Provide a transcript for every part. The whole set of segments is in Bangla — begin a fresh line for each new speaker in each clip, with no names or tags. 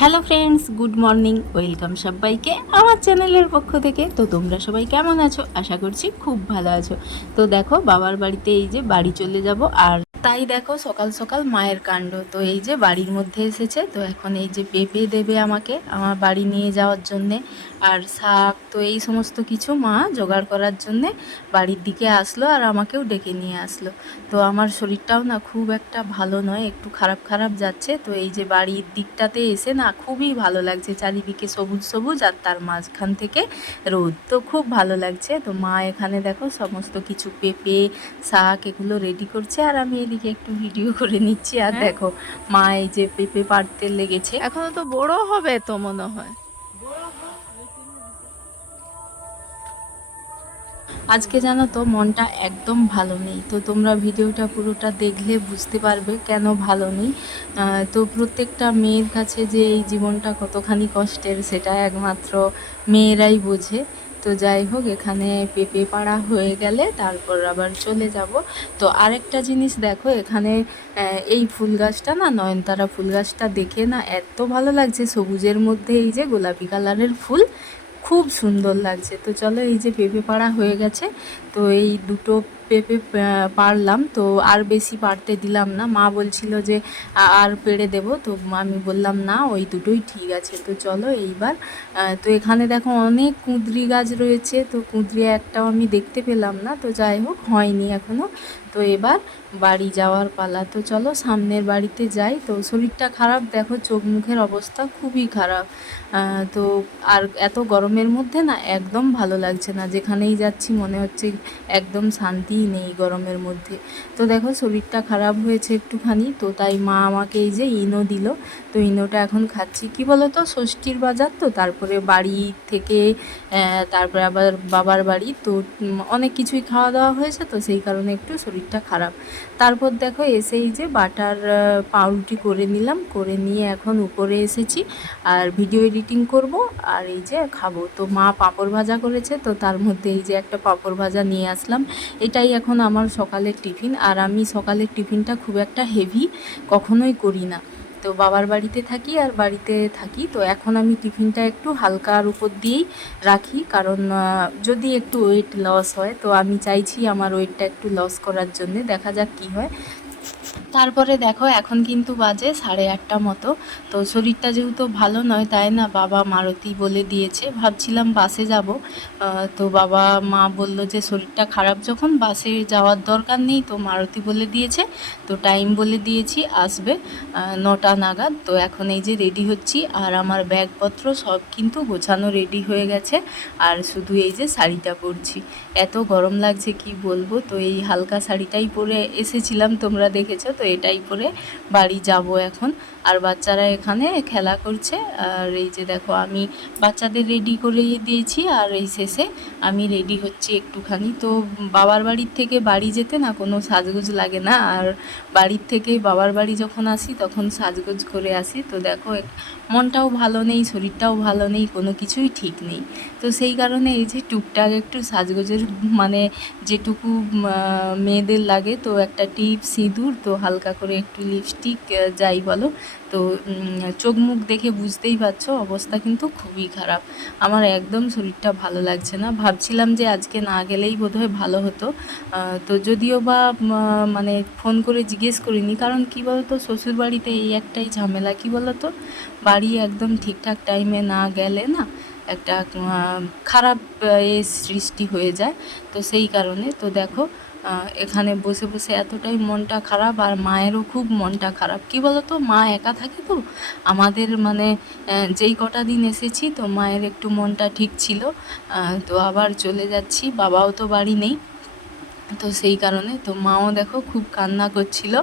Hello friends good morning welcome সবাইকে আমার চ্যানেলের পক্ষ থেকে। তো তোমরা সবাই কেমন আছো? আশা করছি খুব ভালো আছো। তো দেখো, বাবার বাড়িতে এই যে বাড়ি চলে যাব আর তাই দেখো, সকাল সকাল মায়ের কাণ্ড। তো এই যে বাড়ির মধ্যে এসেছে, তো এখন এই যে পেঁপে দেবে আমাকে, আমার বাড়ি নিয়ে যাওয়ার জন্যে। আর শাক, তো এই সমস্ত কিছু মা জোগাড় করার জন্যে বাড়ির দিকে আসলো আর আমাকেও ডেকে নিয়ে আসলো। তো আমার শরীরটাও না খুব একটা ভালো নয়, একটু খারাপ খারাপ যাচ্ছে। তো এই যে বাড়ির দিকটাতে এসে না খুবই ভালো লাগছে চারিদিকে সবুজ সবুজ আর তার মাঝখান থেকে রোদ। তো খুব ভালো লাগছে। তো মা এখানে দেখো সমস্ত কিছু পেঁপে শাক এগুলো রেডি করছে আর আমি এদিকে একটু ভিডিও করে নিচ্ছি। আর
হ্যাঁ।
দেখো মা এই যে পেঁপে পারতে লেগেছে।
এখনও তো বড় হবে তো মনে হয়।
আজকে জানো তো, মনটা একদম ভালো নেই। তো তোমরা ভিডিওটা পুরোটা দেখলে বুঝতে পারবে কেন ভালো নেই। তো প্রত্যেকটা মেয়ের কাছে যে এই জীবনটা কতখানি কষ্টের, সেটা একমাত্র মেয়েরাই বোঝে। তো যাই হোক, এখানে পেঁপে পাড়া হয়ে গেলে তারপর আবার চলে যাব। তো আরেকটা জিনিস দেখো, এখানে এই ফুল গাছটা না, নয়নতারা ফুল গাছটা দেখে না এত ভালো লাগছে সবুজের মধ্যে এই যে গোলাপি কালারের ফুল। খুব সুন্দর লাগছে। তো চলো এই যে পেঁপে পাড়া হয়ে গেছে তো এই দুটো পেঁপে পারলাম। তো আর বেশি পারতে দিলাম না। মা বলছিল যে আর পেড়ে দেব। তো আমি বললাম, না, ওই দুটোই ঠিক আছে। তো চলো এইবার। তো এখানে দেখো অনেক কুঁদরি গাছ রয়েছে। তো কুঁদরি একটাও আমি দেখতে পেলাম না। তো যাই হোক, হয়নি এখনও তো এবার বাড়ি যাওয়ার পালা। তো চলো সামনের বাড়িতে যাই। তো শরীরটা খারাপ। দেখো চোখ মুখের অবস্থা খুবই খারাপ। তো আর এত গরমের মধ্যে না, একদম ভালো লাগছে না। যেখানেই যাচ্ছি মনে হচ্ছে একদম শান্তিই নেই গরমের মধ্যে। তো দেখো শরীরটা খারাপ হয়েছে একটুখানি, তো তাই মা আমাকে এই যে ইনো দিল। তো ইনোটা এখন খাচ্ছি। কি বলো তো ষষ্ঠীর বাজার তো, তারপরে বাড়ি থেকে তারপরে আবার বাবার বাড়ি। তো অনেক কিছুই খাওয়া দাওয়া হয়েছে তো, সেই কারণে একটু শরীরটা খারাপ। তারপর দেখো এসে এই যে বাটার পাউরুটি করে নিলাম, করে নিয়ে এখন উপরে এসেছি আর ভিডিও এডিটিং করব আর এই যে খাব। তো মা পাঁপড় ভাজা করেছে, তো তার মধ্যে এই যে একটা পাঁপড় ভাজা নিয়ে আসলাম। এটাই এখন আমার সকালের টিফিন আর আমি সকালের টিফিনটা খুব একটা হেভি কখনোই করি না। তো বাবার বাড়িতে থাকি আর বাড়িতে থাকি। তো এখন আমি টিফিনটা একটু হালকার উপর দিয়েই রাখি। কারণ যদি একটু ওয়েট লস হয়, তো আমি চাইছি আমার ওয়েটটা একটু লস করার জন্যে। দেখা যাক কী হয়। তারপরে দেখো, এখন কিন্তু বাজে সাড়ে আটটা মতো। তো শরীরটা যেহেতু ভালো নয়, তাই না? বাবা মারুতি বলে দিয়েছে। ভাবছিলাম বাসে যাব। তো বাবা মা বলল যে শরীরটা খারাপ যখন, বাসে যাওয়ার দরকার নেই, তো মারুতি বলে দিয়েছে। তো টাইম বলে দিয়েছি, আসবে নটা নাগাদ। তো এখন এই যে রেডি হচ্ছি, আর আমার ব্যাগপত্র সব কিন্তু গোছানো রেডি হয়ে গেছে। আর শুধু এই যে শাড়িটা পরছি। এত গরম লাগছে, কি বলব? তো এই হালকা শাড়িটাই পরে এসেছিলাম, তোমরা দেখেছ। তো এটাই পরে বাড়ি যাব এখন। আর বাচ্চারা এখানে খেলা করছে। আর এই যে দেখো, আমি বাচ্চাদের রেডি করে দিয়েছি। আর এই শেষে আমি রেডি হচ্ছি একটুখানি। তো বাবার বাড়ির থেকে বাড়ি যেতে না কোনো সাজগোজ লাগে না। আর বাড়ির থেকে বাবার বাড়ি যখন আসি, তখন সাজগোজ করে আসি। তো দেখো মনটাও ভালো নেই, শরীরটাও ভালো নেই, কোনো কিছুই ঠিক নেই। তো সেই কারণে এই যে টুকটাক একটু সাজগোজের মানে যেটুকু মেয়েদের লাগে, তো একটা টিপ সিঁদুর তো হালকা করে একটু লিপস্টিক যাই বলো। তো চোখ মুখ দেখে বুঝতেই পারছ, অবস্থা কিন্তু খুবই খারাপ। আমার একদম শরীরটা ভালো লাগছে না। ভাবছিলাম যে আজকে না গেলেই বোধহয় ভালো হতো। তো যদিও বা মানে ফোন করে জিজ্ঞেস করিনি, কারণ কি বলতো শ্বশুর বাড়িতে এই একটাই ঝামেলা, কি বলতো? বাড়ি একদম ঠিকঠাক টাইমে না গেলে না একটা খারাপ এ সৃষ্টি হয়ে যায়। তো সেই কারণে, তো দেখো এখানে বসে বসে এতটাই মনটা খারাপ আর মায়েরও খুব মনটা খারাপ। কি বলতো? মা একা থাকে তো। আমাদের মানে যেই কটা দিন এসেছি তো মায়ের একটু মনটা ঠিক ছিল। তো আবার চলে যাচ্ছি। বাবাও তো বাড়ি নেই। তো সেই কারণে তো মাও দেখো খুব কান্না করছিল।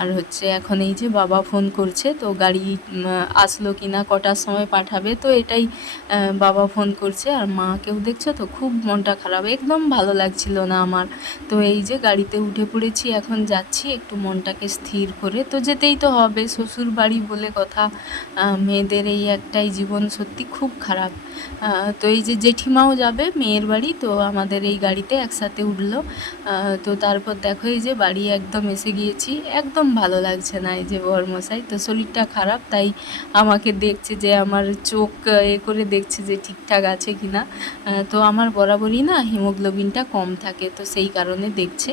আর হচ্ছে এখন এই যে বাবা ফোন করছে, তো গাড়ি আসলো কি না কটার সময় পাঠাবে, তো এটাই বাবা ফোন করছে। আর মাকেও দেখছ তো খুব মনটা খারাপ, একদম ভালো লাগছিল না আমার। তো এই যে গাড়িতে উঠে পড়েছি, এখন যাচ্ছি একটু মনটাকে স্থির করে। তো যেতেই তো হবে শ্বশুর বাড়ি বলে কথা মেয়েদের এই একটাই জীবন সত্যি খুব খারাপ। তো এই যে জেঠিমাও যাবে, মেয়ের বাড়ি, তো আমাদের এই গাড়িতে একসাথে উঠল। তো তারপর দেখো এই যে বাড়ি একদম এসে গিয়েছি, একদম ভালো লাগছে না এই যে বরমশাই। তো শরীরটা খারাপ, তাই আমাকে দেখছে যে, আমার চোখ এ করে দেখছে যে ঠিকঠাক আছে কি না তো আমার বরাবরই না হিমোগ্লোবিনটা কম থাকে, তো সেই কারণে দেখছে।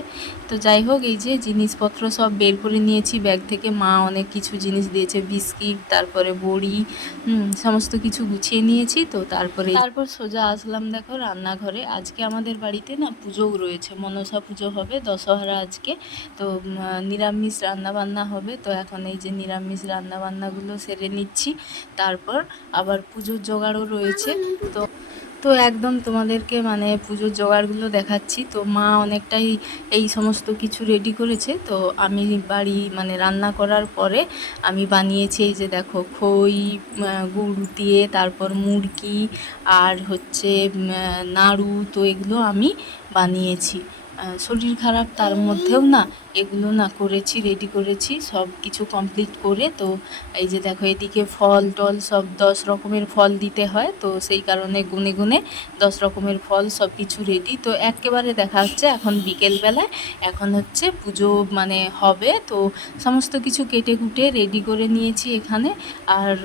তো যাই হোক, এই যে জিনিসপত্র সব বের করে নিয়েছি, ব্যাগ থেকে মা অনেক কিছু জিনিস দিয়েছে, বিস্কিট, তারপরে বড়ি সমস্ত কিছু গুছিয়ে নিয়েছি, তো তারপরে তারপর সোজা আসলাম দেখো রান্নাঘরে। আজকে আমাদের বাড়িতে না পুজোও রয়েছে মনসা পুজো হবে দশহরা আজকে। তো নিরামিষ রান্নাবান্না হবে। তো এখন এই যে নিরামিষ রান্নাবান্নাগুলো সেরে নিচ্ছি। তারপর আবার পুজোর জোগাড়ও রয়েছে। তো তো একদম তোমাদেরকে মানে পুজোর জোগাড়গুলো দেখাচ্ছি। তো মা অনেকটাই এই সমস্ত কিছু রেডি করেছে। তো আমি বাড়ি মানে রান্না করার পরে আমি বানিয়েছি এই যে দেখো, খই গুড় দিয়ে, তারপর মুরগি আর হচ্ছে নাড়ু। তো এগুলো আমি বানিয়েছি। শরীর খারাপ তার মধ্যেও না এগুলো না করেছি রেডি করেছি, সব কিছু কমপ্লিট করে তো এই যে দেখো এদিকে ফল টল সব দশ রকমের ফল দিতে হয় তো সেই কারণে গুনে গুনে দশ রকমের ফল সব কিছু রেডি তো একেবারে দেখা হচ্ছে এখন বিকেলবেলায় এখন হচ্ছে পুজো মানে হবে তো সমস্ত কিছু কেটে কুটে রেডি করে নিয়েছি এখানে। আর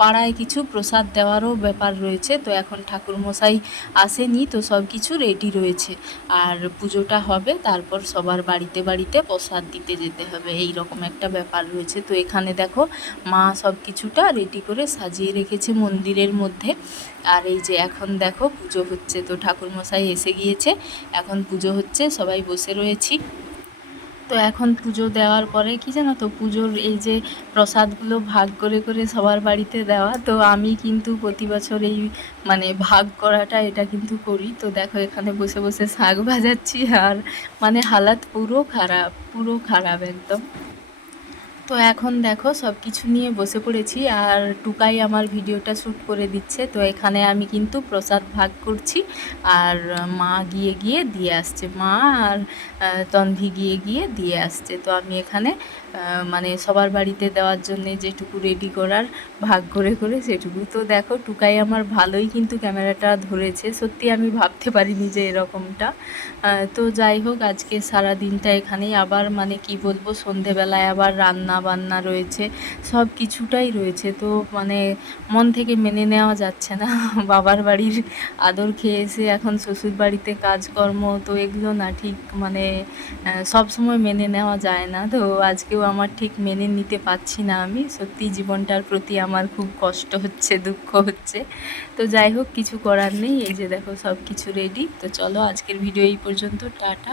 পাড়ায় কিছু প্রসাদ দেওয়ারও ব্যাপার রয়েছে তো এখন ঠাকুরমশাই আসেনি তো সব কিছু রেডি রয়েছে। আর পুজোটা হবে, তারপর সবার বাড়িতে বাড়িতে প্রসাদ দিতে যেতে হবে। এই রকম একটা ব্যাপার রয়েছে। তো এখানে দেখো, মা সব কিছুটা রেডি করে সাজিয়ে রেখেছে মন্দিরের মধ্যে। আর এই যে এখন দেখো, পুজো হচ্ছে। তো ঠাকুরমশাই এসে গিয়েছে। এখন পুজো হচ্ছে, সবাই বসে রয়েছি। তো এখন পুজো দেওয়ার পরে কি জানো তো পুজোর এই যে প্রসাদগুলো ভাগ করে করে সবার বাড়িতে দেওয়া, তো আমি কিন্তু প্রতি বছর এই মানে ভাগ করাটা এটা কিন্তু করি। তো দেখো এখানে বসে বসে শাক ভাজাচ্ছি আর মানে হালাত পুরো খারাপ পুরো খারাপ একদম। তো এখন দেখো সব কিছু নিয়ে বসে পড়েছি আর টুকাই আমার ভিডিওটা শ্যুট করে দিচ্ছে। তো এখানে আমি কিন্তু প্রসাদ ভাগ করছি আর মা গিয়ে গিয়ে দিয়ে আসছে। মা আর তন্ভি গিয়ে গিয়ে দিয়ে আসছে। তো আমি এখানে মানে সবার বাড়িতে দেওয়ার জন্যে যেটুকু রেডি করার ভাগ করে করে সেটুকু। তো দেখো টুকাই আমার ভালোই কিন্তু ক্যামেরাটা ধরেছে। সত্যি আমি ভাবতে পারিনি যে এরকমটা। তো যাই হোক আজকে সারা দিনটা এখানেই। আবার মানে কি বলব, সন্ধেবেলায় আবার রান্না বান্না রয়েছে, সব কিছুটাই রয়েছে। তো মানে মন থেকে মেনে নেওয়া যাচ্ছে না। বাবার বাড়ির আদর খেয়ে এসে এখন শ্বশুর বাড়িতে কাজকর্ম, তো এগুলো না ঠিক মানে সব সময় মেনে নেওয়া যায় না। তো আজকেও আমার ঠিক মেনে নিতে পারছি না আমি। সত্যি জীবনটার প্রতি আমার খুব কষ্ট হচ্ছে, দুঃখ হচ্ছে। তো যাই হোক, কিছু করার নেই। এই যে দেখো, সব কিছু রেডি তো চলো, আজকের ভিডিও এই পর্যন্ত। টাটা।